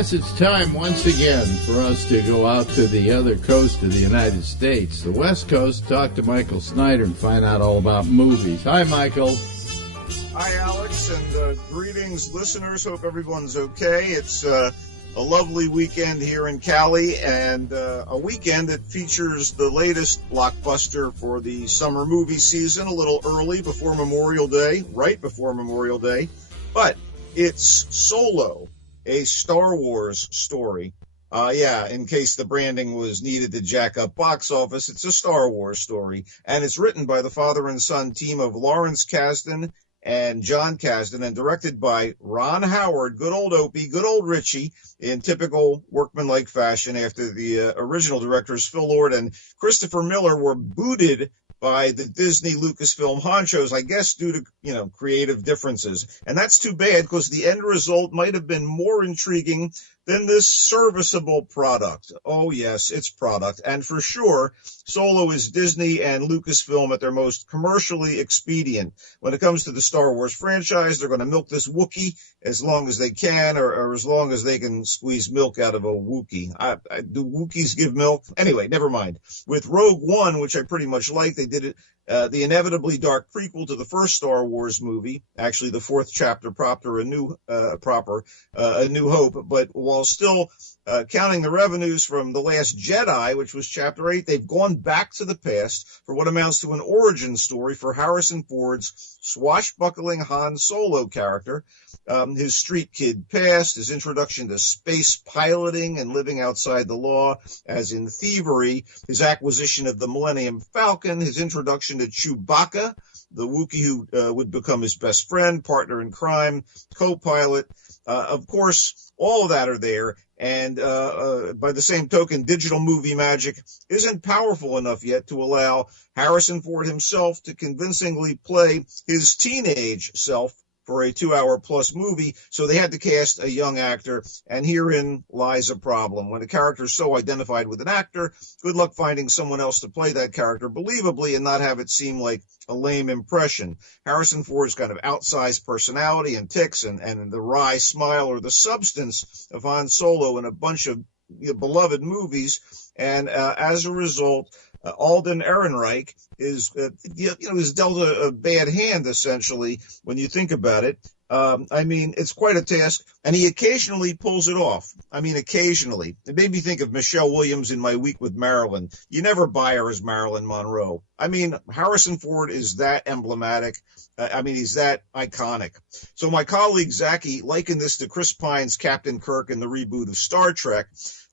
Yes, it's time once again for us to go out to the other coast of the United States, the West Coast, talk to Michael Snyder and find out all about movies. Hi, Michael. Hi, Alex, and greetings, listeners. Hope everyone's okay. It's a lovely weekend here in Cali, and a weekend that features the latest blockbuster for the summer movie season, a little early before Memorial Day, right before Memorial Day, but it's Solo, a Star Wars story. In case the branding was needed to jack up box office, it's a Star Wars story, and it's written by the father and son team of Lawrence Kasdan and John Kasdan, and directed by Ron Howard, good old Opie, good old Richie, in typical workmanlike fashion after the original directors Phil Lord and Christopher Miller were booted by the Disney Lucasfilm honchos, I guess due to, creative differences. And that's too bad, because the end result might have been more intriguing than this serviceable product. Oh, yes, it's product. And for sure, Solo is Disney and Lucasfilm at their most commercially expedient. When it comes to the Star Wars franchise, they're going to milk this Wookiee as long as they can, or as long as they can squeeze milk out of a Wookiee. Do Wookiees give milk? Anyway, never mind. With Rogue One, which I pretty much like, they did it. The inevitably dark prequel to the first Star Wars movie, actually the fourth chapter proper, A New Hope, but while still counting the revenues from The Last Jedi, which was chapter 8, they've gone back to the past for what amounts to an origin story for Harrison Ford's swashbuckling Han Solo character, his street kid past, his introduction to space piloting and living outside the law, as in thievery, his acquisition of the Millennium Falcon, his introduction to Chewbacca, the Wookiee who would become his best friend, partner in crime, co-pilot. Of course, all of that are there. And by the same token, digital movie magic isn't powerful enough yet to allow Harrison Ford himself to convincingly play his teenage self for a 2-hour-plus movie, so they had to cast a young actor, and herein lies a problem. When a character is so identified with an actor, good luck finding someone else to play that character believably and not have it seem like a lame impression. Harrison Ford's kind of outsized personality and tics and the wry smile or the substance of Han Solo in a bunch of beloved movies, and as a result, Alden Ehrenreich is dealt a bad hand, essentially, when you think about it. It's quite a task, and he occasionally pulls it off. Occasionally. It made me think of Michelle Williams in My Week with Marilyn. You never buy her as Marilyn Monroe. Harrison Ford is that emblematic. He's that iconic. So my colleague Zachy likened this to Chris Pine's Captain Kirk in the reboot of Star Trek,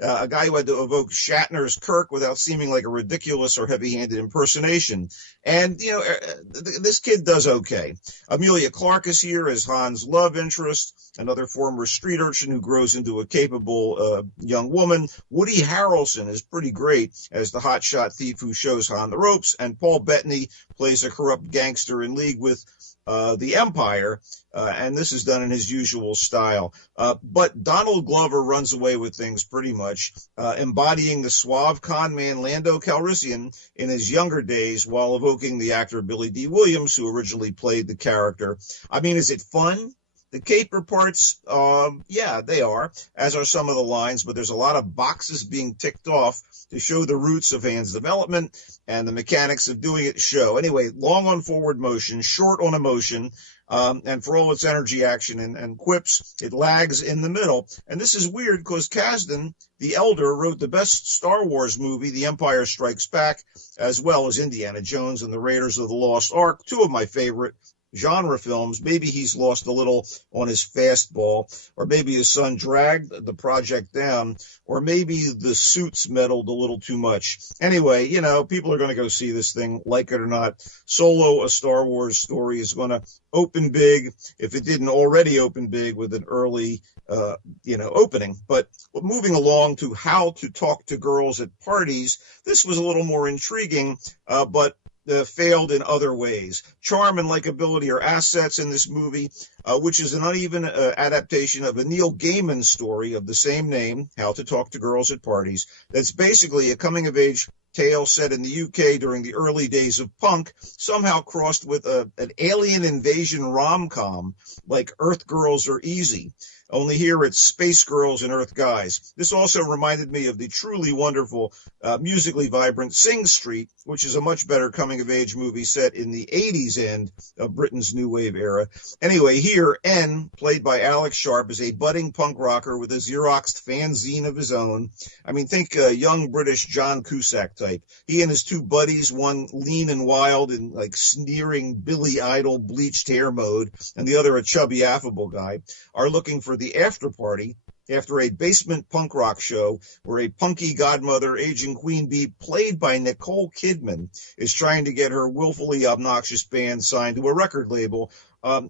a guy who had to evoke Shatner's Kirk without seeming like a ridiculous or heavy-handed impersonation. And, this kid does okay. Amelia Clarke is here as Han's love interest, another former street urchin who grows into a capable young woman. Woody Harrelson is pretty great as the hotshot thief who shows Han the ropes, and Paul Bettany plays a corrupt gangster in league with the Empire, and this is done in his usual style. But Donald Glover runs away with things pretty much, embodying the suave con man Lando Calrissian in his younger days while evoking the actor Billy D. Williams, who originally played the character. Is it fun? The caper parts, they are, as are some of the lines, but there's a lot of boxes being ticked off to show the roots of Han's development, and the mechanics of doing it show. Anyway, long on forward motion, short on emotion, and for all its energy, action, and quips, it lags in the middle. And this is weird because Kasdan, the elder, wrote the best Star Wars movie, The Empire Strikes Back, as well as Indiana Jones and the Raiders of the Lost Ark, two of my favorite genre films. Maybe he's lost a little on his fastball, or maybe his son dragged the project down, or maybe the suits meddled a little too much. Anyway, people are going to go see this thing, like it or not. Solo, a Star Wars story, is going to open big, if it didn't already open big with an early opening. But moving along to How to Talk to Girls at Parties, this was a little more intriguing, but failed in other ways. Charm and likability are assets in this movie, which is an uneven adaptation of a Neil Gaiman story of the same name, How to Talk to Girls at Parties, that's basically a coming-of-age tale set in the UK during the early days of punk, somehow crossed with an alien invasion rom-com like Earth Girls Are Easy. Only here it's Space Girls and Earth Guys. This also reminded me of the truly wonderful, musically vibrant Sing Street, which is a much better coming-of-age movie set in the 80s end of Britain's New Wave era. Anyway, here, N, played by Alex Sharp, is a budding punk rocker with a Xeroxed fanzine of his own. I mean, think young British John Cusack type. He and his two buddies, one lean and wild in like sneering Billy Idol bleached hair mode, and the other a chubby, affable guy, are looking for the after party after a basement punk rock show where a punky godmother, aging Queen Bee, played by Nicole Kidman, is trying to get her willfully obnoxious band signed to a record label.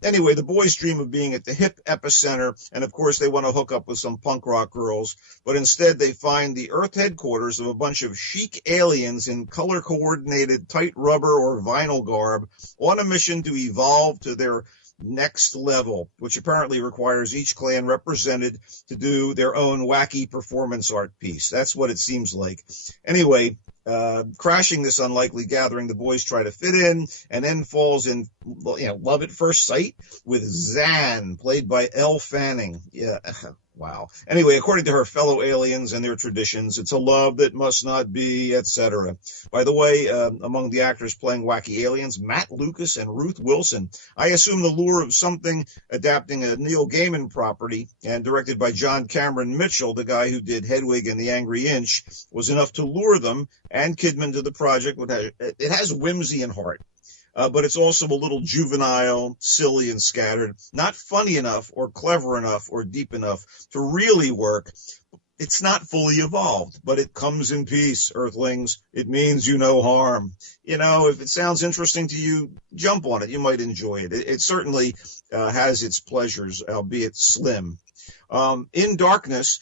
Anyway, the boys dream of being at the hip epicenter, and of course they want to hook up with some punk rock girls, but instead they find the Earth headquarters of a bunch of chic aliens in color-coordinated tight rubber or vinyl garb on a mission to evolve to their next level, which apparently requires each clan represented to do their own wacky performance art piece. That's what it seems like. Anyway, crashing this unlikely gathering, the boys try to fit in and then falls in, love at first sight with Zan, played by Elle Fanning. Yeah. Wow. Anyway, according to her fellow aliens and their traditions, it's a love that must not be, etc. By the way, among the actors playing wacky aliens, Matt Lucas and Ruth Wilson. I assume the lure of something adapting a Neil Gaiman property and directed by John Cameron Mitchell, the guy who did Hedwig and the Angry Inch, was enough to lure them and Kidman to the project. It has whimsy and heart. But it's also a little juvenile, silly, and scattered. Not funny enough or clever enough or deep enough to really work. It's not fully evolved, but it comes in peace, Earthlings. It means you no harm. If it sounds interesting to you, jump on it. You might enjoy it. It certainly has its pleasures, albeit slim. In Darkness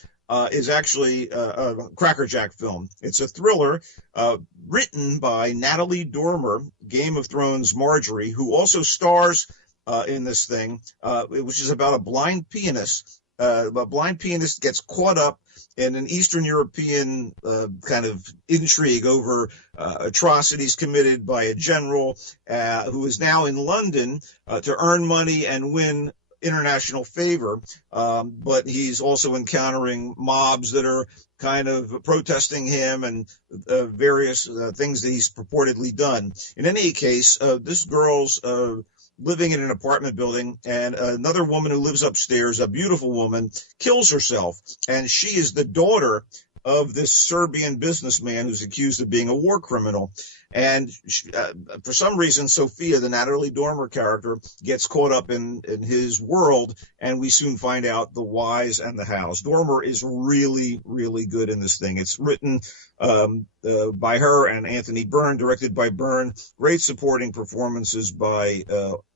is actually a Crackerjack film. It's a thriller written by Natalie Dormer, Game of Thrones Marjorie, who also stars in this thing, which is about a blind pianist. A blind pianist gets caught up in an Eastern European kind of intrigue over atrocities committed by a general who is now in London to earn money and win international favor, but he's also encountering mobs that are kind of protesting him and various things that he's purportedly done. In any case, this girl's living in an apartment building, and another woman who lives upstairs, a beautiful woman, kills herself, and she is the daughter of this Serbian businessman who's accused of being a war criminal. And for some reason, Sophia, the Natalie Dormer character, gets caught up in his world, and we soon find out the whys and the hows. Dormer is really, really good in this thing. It's written by her and Anthony Byrne, directed by Byrne. Great supporting performances by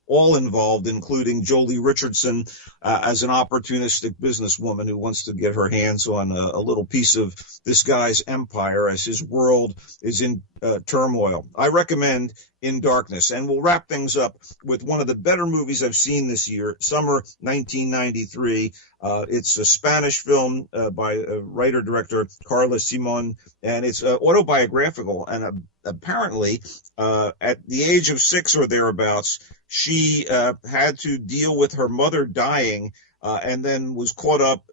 all involved, including Jolie Richardson as an opportunistic businesswoman who wants to get her hands on a little piece of this guy's empire as his world is in turmoil. I recommend In Darkness, and we'll wrap things up with one of the better movies I've seen this year, Summer 1993. It's a Spanish film by writer-director Carla Simon, and it's autobiographical, and apparently at the age of 6 or thereabouts, she had to deal with her mother dying and then was caught up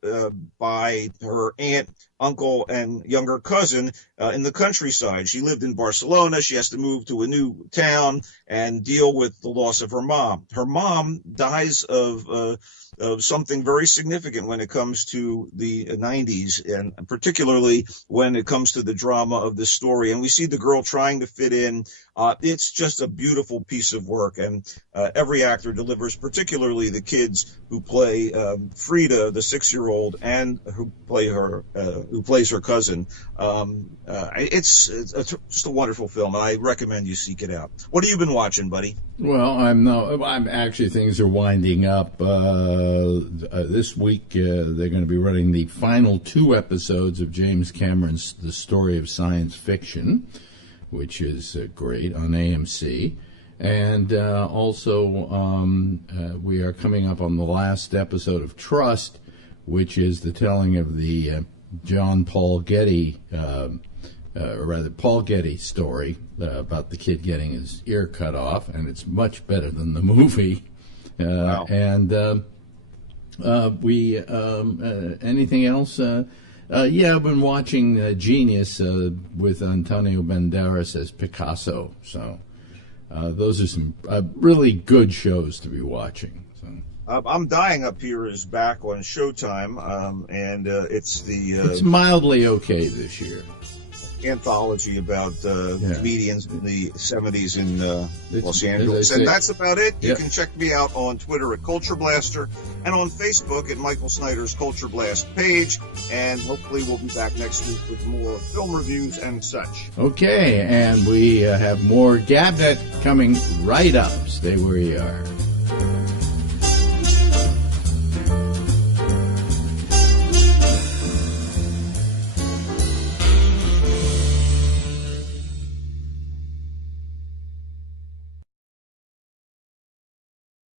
by her aunt, uncle, and younger cousin in the countryside. She lived in Barcelona. She has to move to a new town and deal with the loss of her mom. Her mom dies of something very significant when it comes to the 90s, and particularly when it comes to the drama of this story. And we see the girl trying to fit in. It's just a beautiful piece of work, and every actor delivers, particularly the kids who play Frida, the 6-year-old, and who plays her cousin. It's just a wonderful film, and I recommend you seek it out. What have you been watching, buddy? Well, I'm actually, things are winding up. This week, they're going to be running the final 2 episodes of James Cameron's The Story of Science Fiction, which is great, on AMC. And also, we are coming up on the last episode of Trust, which is the telling of the Paul Getty story about the kid getting his ear cut off, and it's much better than the movie. Wow. And Anything else? I've been watching Genius with Antonio Banderas as Picasso. So those are some really good shows to be watching. So. I'm Dying Up Here is back on Showtime, and it's mildly okay this year. Anthology about comedians in the 70s in Los Angeles. And that's about it. You can check me out on Twitter at Culture Blaster and on Facebook at Michael Snyder's Culture Blast page. And hopefully we'll be back next week with more film reviews and such. Okay, and we have more GABNet coming right up. Stay where you are.